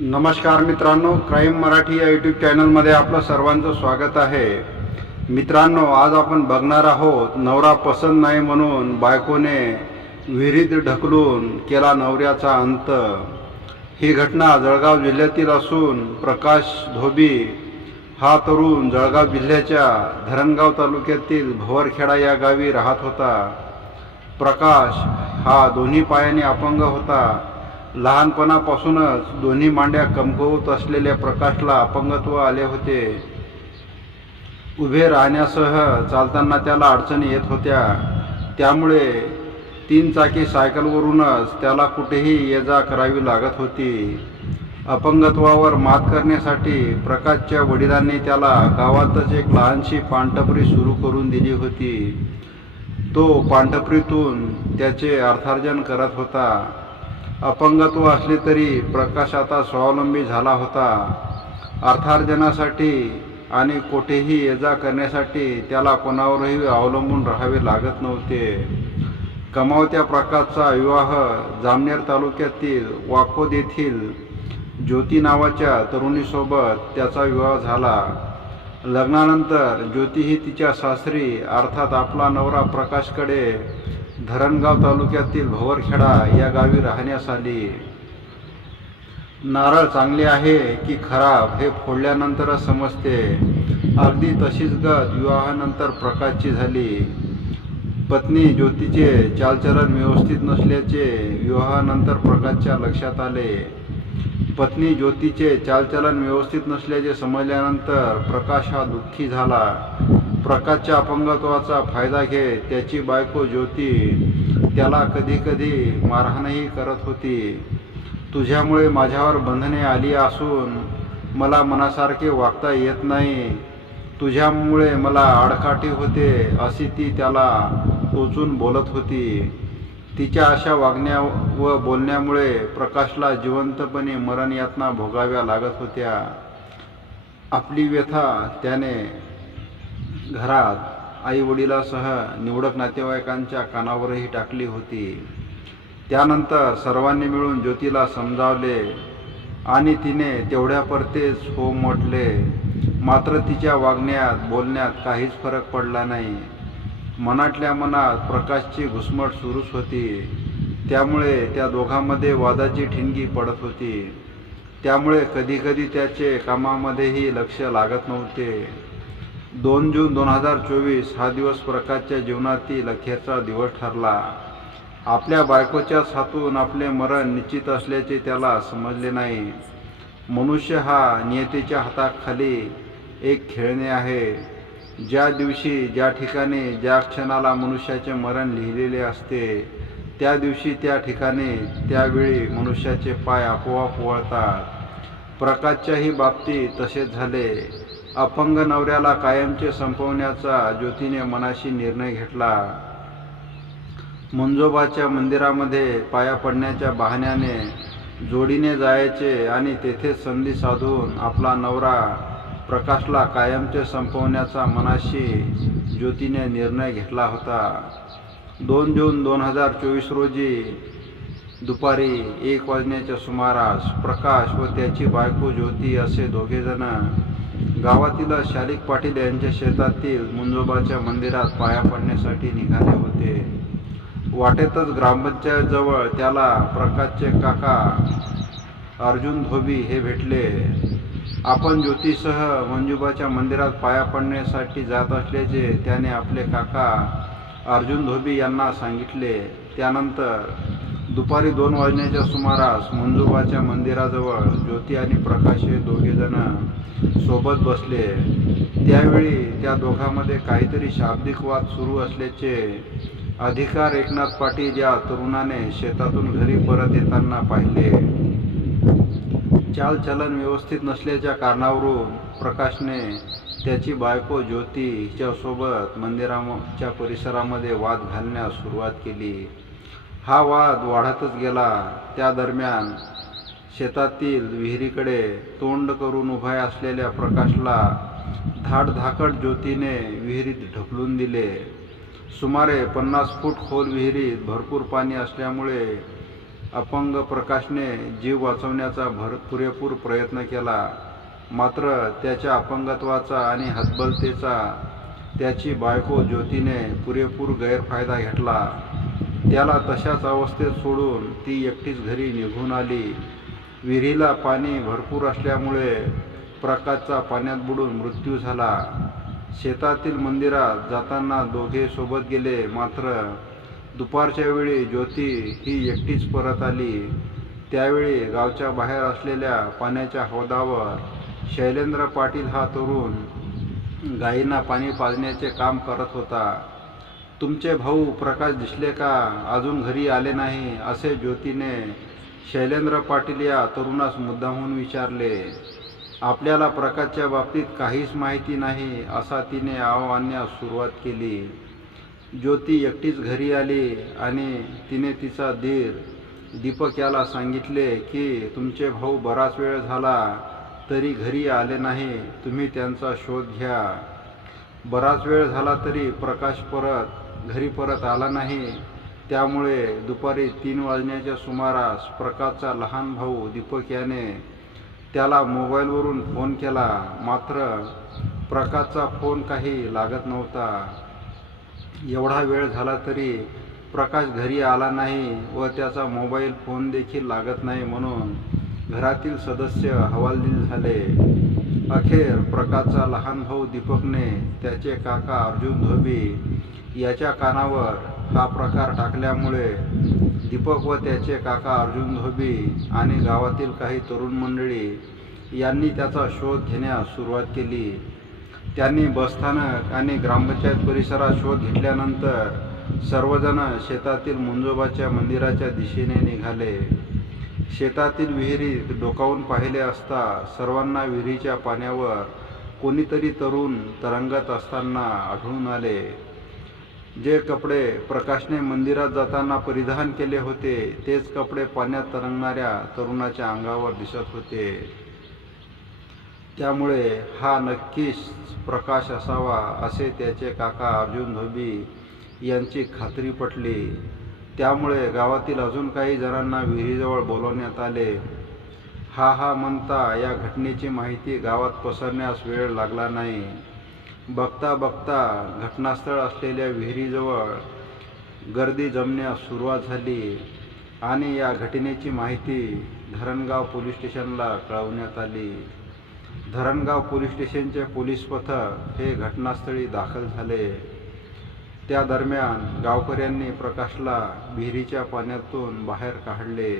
नमस्कार मित्रांनो क्राईम मराठी या यूट्यूब चॅनलमध्ये आपलं सर्वांचं स्वागत आहे. मित्रांनो आज आपण बघणार आहोत नवरा पसंत नाही म्हणून बायकोने विहिरीत ढकलून केला नवऱ्याचा अंत. ही घटना जळगाव जिल्ह्यातील असून प्रकाश धोबी हा तरुण जळगाव जिल्ह्याच्या धरणगाव तालुक्यातील भवरखेडा या गावी राहत होता. प्रकाश हा दोन्ही पायाने अपंग होता. लहानपणापासूनच दोन्ही मांड्या कमकवत असलेल्या प्रकाशला अपंगत्व आले होते. उभे राहण्यासह चालताना त्याला अडचणी येत होत्या. त्यामुळे तीन चाकी सायकलवरूनच त्याला कुठेही ये जा करावी लागत होती. अपंगत्वावर मात करण्यासाठी प्रकाशच्या वडिलांनी त्याला गावातच एक लहानशी पानटपरी सुरू करून दिली होती. तो पानटपरीतून त्याचे अर्थार्जन करत होता. अपंगत्व असले तरी प्रकाश आता स्वावलंबी झाला होता. अर्थार्जनासाठी आणि कोठेही ये जा करण्यासाठी त्याला कोणावरही अवलंबून राहावे लागत नव्हते. कमावत्या प्रकाशचा विवाह जामनेर तालुक्यातील वाकोद येथील ज्योती नावाच्या तरुणीसोबत त्याचा विवाह झाला. लग्नानंतर ज्योती ही तिच्या सासरी अर्थात आपला नवरा प्रकाशकडे धरणगाव तालुक्यातील भवरखेडा या गावी राहण्यास आली नारळ चांगले आहे की खराब हे फोडल्यानंतरच समजते. अगदी तशीच गत विवाहानंतर प्रकाशची झाली. पत्नी ज्योतीचे चालचलन व्यवस्थित नसल्याचे विवाहानंतर प्रकाशच्या लक्षात आले. पत्नी ज्योतीचे चालचलन व्यवस्थित नसल्याचे समजल्यानंतर प्रकाश हा दुःखी झाला. प्रकाशच्या अपंगत्वाचा फायदा घेत त्याची बायको ज्योती त्याला कधीकधी मारहाणही करत होती. तुझ्यामुळे माझ्यावर बंधने आली असून मला मनासारखे वागता येत नाही. तुझ्यामुळे मला आडकाठी होते अशी ती त्याला टोचून बोलत होती. तिच्या अशा वागण्या व बोलण्यामुळे प्रकाशला जिवंतपणे मरण यातना भोगाव्या लागत होत्या. आपली व्यथा त्याने घरात आई वडिलासह निवडक नातेवाईकांच्या कानावरही टाकली होती. त्यानंतर सर्वांनी मिळून ज्योतीला समजावले आणि तिने तेवढ्यापुरतेच हो म्हटले मात्र तिच्या वागण्यात बोलण्यात काहीच फरक पडला नाही. मनातल्या मनात प्रकाशची घुसमट सुरूच होती. त्यामुळे त्या दोघांमध्ये वादाची ठिणगी पडत होती. त्यामुळे कधीकधी त्याचे कामामध्येही लक्ष लागत नव्हते. दोन जून दोन हजार चोवीस हा दिवस प्रकाशच्या जीवनातील अखेरचा दिवस ठरला. आपल्या बायकोच्या हातून आपले मरण निश्चित असल्याचे त्याला समजले नाही. मनुष्य हा नियतीच्या हाताखाली एक खेळणे आहे. ज्या दिवशी ज्या ठिकाणी ज्या क्षणाला मनुष्याचे मरण लिहिलेले असते त्या दिवशी त्या ठिकाणी त्यावेळी मनुष्याचे पाय आपोआप वळतात. प्रकाशच्याही बाबतीत तसेच झाले. अपंग नवऱ्याला कायमचे संपवण्याचा ज्योतीने मनाशी निर्णय घेतला. मंजोबाच्या मंदिरामध्ये पाया पडण्याच्या बहाण्याने जोडीने जायचे आणि तेथे संधी साधून आपला नवरा प्रकाशला कायमचे संपवण्याचा मनाशी ज्योतीने निर्णय घेतला होता. दोन जून दोन हजार चोवीस रोजी दुपारी एक वाजण्याच्या सुमारास प्रकाश व त्याची बायको ज्योती असे दोघेजण गावातील शालिक पाटील यांच्या शेतातील मुंजोबाच्या मंदिरात पाया पडण्यासाठी निघाले होते. वाटेतच ग्रामपंचायतजवळ त्याला प्रकाशचे काका अर्जुन धोबी हे भेटले. आपण ज्योतीसह मंजुबाच्या मंदिरात पाया पडण्यासाठी जात असल्याचे त्याने आपले काका अर्जुन धोबी यांना सांगितले. त्यानंतर दुपारी दोन वाजण्याच्या सुमारास मंजुबाच्या मंदिराजवळ ज्योती आणि प्रकाश हे दोघेजण सोबत बसले. त्यावेळी त्या दोघांमध्ये काहीतरी शाब्दिक वाद सुरू असल्याचे अधिकार एकनाथ पाटील या तरुणाने शेतातून घरी परत येताना पाहिले. चालचलन व्यवस्थित नसल्याच्या कारणावरून प्रकाशने त्याची बायको ज्योती हिच्यासोबत मंदिराच्या परिसरामध्ये वाद घालण्यास सुरुवात केली. हा वाद वाढतच गेला. त्या दरम्यान शेतातील विहिरीकडे तोंड करून उभा असलेल्या प्रकाशला धाडधाकट ज्योतीने विहिरीत ढकलून दिले. सुमारे पन्नास फूट खोल विहिरीत भरपूर पाणी असल्यामुळे अपंग प्रकाशने जीव वाचवण्याचा भर पुरेपूर प्रयत्न केला. मात्र त्याच्या अपंगत्वाचा आणि हतबलतेचा त्याची बायको ज्योतीने पुरेपूर गैरफायदा घेतला. त्याला तशाच अवस्थेत सोडून ती एकटीच घरी निघून आली. विहिरीला पाणी भरपूर असल्यामुळे प्रकाशचा पाण्यात बुडून मृत्यू झाला. शेतातील मंदिरात जाताना दोघे सोबत गेले मात्र दुपारच्या वेळी ज्योती ही एकटीच परत आली. त्यावेळी गावच्या बाहेर असलेल्या पाण्याच्या हौदावर शैलेंद्र पाटील हा तरुण गायींना पाणी पाजण्याचे काम करत होता. तुमचे भाऊ प्रकाश दिसले का? अजून घरी आले नाही असे ज्योतीने शैलेंद्र पाटील या तरुणास मुद्दाहून विचारले. आपल्याला प्रकाशच्या बाबतीत काहीच माहिती नाही असा तिने आव सुरुवात केली. ज्योती एकटीच घरी आली आणि तिने तिचा धीर दीपक याला सांगितले की तुमचे भाऊ बराच वेळ झाला तरी घरी आले नाही तुम्ही त्यांचा शोध घ्या. बराच वेळ झाला तरी प्रकाश परत घरी परत आला नाही त्यामुळे दुपारी तीन वाजण्याच्या सुमारास प्रकाशचा लहान भाऊ दीपक याने त्याला मोबाईलवरून फोन केला. मात्र प्रकाशचा फोन काही लागत नव्हता. एवढा वेळ झाला तरी प्रकाश घरी आला नाही व त्याचा मोबाईल फोन देखील लागत नाही म्हणून घरातील सदस्य हवालदिल झाले. अखेर प्रकाशचा लहान भाऊ दीपकने त्याचे काका अर्जुन धोबी याच्या कानावर हा प्रकार टाकल्यामुळे दीपक व त्याचे काका अर्जुन धोबी आणि गावातील काही तरुण मंडळी यांनी त्याचा शोध घेण्यास सुरुवात केली. त्यांनी बसस्थानक आणि ग्रामपंचायत परिसरात शोध घेतल्यानंतर सर्वजण शेतातील मुंजोबाच्या मंदिराच्या दिशेने निघाले. शेतातील विहिरीत डोकावून पाहिले असता सर्वांना विहिरीच्या पाण्यावर कोणीतरी तरुण तरंगत असताना आढळून आले. जे कपडे प्रकाशने मंदिरात जाताना परिधान केले होते तेच कपडे पाण्यात तरंगणाऱ्या तरुणाच्या अंगावर दिसत होते. त्यामुळे हा नक्कीच प्रकाश असावा असे त्याचे काका अर्जुन धोबी यांची खात्री पटली. त्यामुळे गावातील अजून काही जणांना विहिरीजवळ बोलवण्यात आले. हा हा म्हणता या घटनेची माहिती गावात पसरण्यास वेळ लागला नाही. बघता बघता घटनास्थळ असलेल्या विहिरीजवळ गर्दी जमण्यास सुरुवात झाली आणि या घटनेची माहिती धरणगाव पोलीस स्टेशनला कळवण्यात आली. धरणगाव पोलीस स्टेशनचे पोलीस पथक हे घटनास्थळी दाखल झाले. त्या दरम्यान गावकऱ्यांनी प्रकाशला विहिरीच्या पाण्यातून बाहेर काढले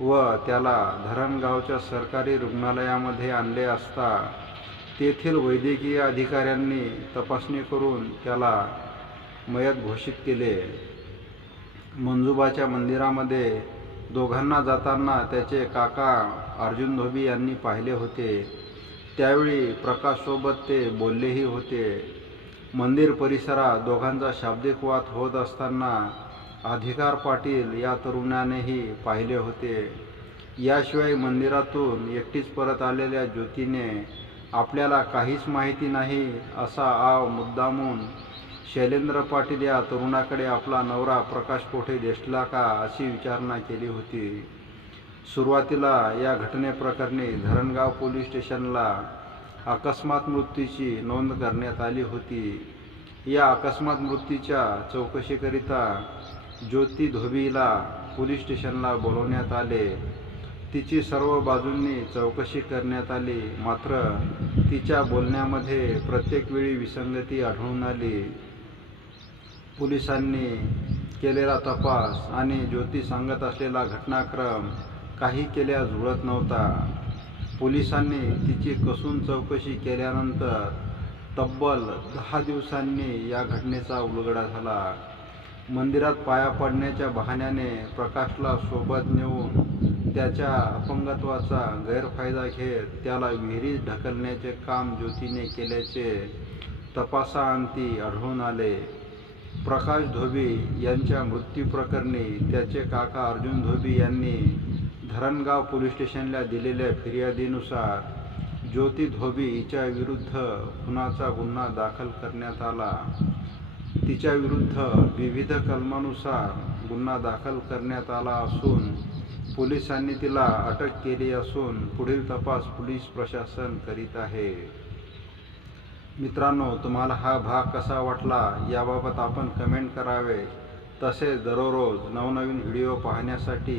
व त्याला धरणगावच्या सरकारी रुग्णालयामध्ये आणले असता तेथील वैद्यकीय अधिकाऱ्यांनी तपासणी करून त्याला मयत घोषित केले. मंजुबाच्या मंदिरामध्ये दोघांना जाताना त्याचे काका अर्जुन धोबी यांनी पाहिले होते. त्यावेळी प्रकाशसोबत ते बोललेही होते. मंदिर परिसरात दोघांचा शाब्दिक वाद होत असताना अधिकार पाटील या तरुणानेही पाहिले होते. याशिवाय मंदिरातून एकटीच परत आलेल्या ज्योतीने आपल्याला काहीच माहिती नाही असा आव मुद्दामून शैलेंद्र पाटील या तरुणाकडे आपला नवरा प्रकाश कोठे दिसला का अशी विचारणा केली होती. सुरुवातीला या घटनेप्रकरणी धरणगाव पोलीस स्टेशनला अकस्मात मृत्यूची नोंद करण्यात आली होती. या अकस्मात मृत्यूच्या चौकशीकरिता ज्योती धोबीला पोलीस स्टेशनला बोलवण्यात आले. तिची सर्व बाजूंनी चौकशी करण्यात आली. मात्र तिच्या बोलण्यामध्ये प्रत्येक वेळी विसंगती आढळून आली. पोलिसांनी केलेला तपास आणि ज्योती सांगत असलेला घटनाक्रम काही केल्या जुळत नव्हता. पोलिसांनी तिची कसून चौकशी केल्यानंतर तब्बल दहा दिवसांनी या घटनेचा उलगडा झाला. मंदिरात पाया पडण्याच्या बहाण्याने प्रकाशला सोबत नेऊन त्याच्या अपंगत्वाचा गैरफायदा घेत त्याला विहिरीत ढकलण्याचे काम ज्योतीने केल्याचे तपासाअंती आढळून आले. प्रकाश धोबी यांच्या मृत्यूप्रकरणी त्याचे काका अर्जुन धोबी यांनी धरणगाव पोलीस स्टेशनला दिलेल्या फिर्यादीनुसार ज्योती धोबी हिच्या विरुद्ध खुनाचा गुन्हा दाखल करण्यात आला. तिच्या विरुद्ध विविध कलमानुसार गुन्हा दाखल करण्यात आला असून पोलिसांनी तिला अटक केली असून पुढील तपास पोलीस प्रशासन करीत आहे. मित्रांनो तुम्हाला हा भाग कसा वाटला याबाबत आपण कमेंट करावे. तसेच दररोज नवनवीन व्हिडिओ पाहण्यासाठी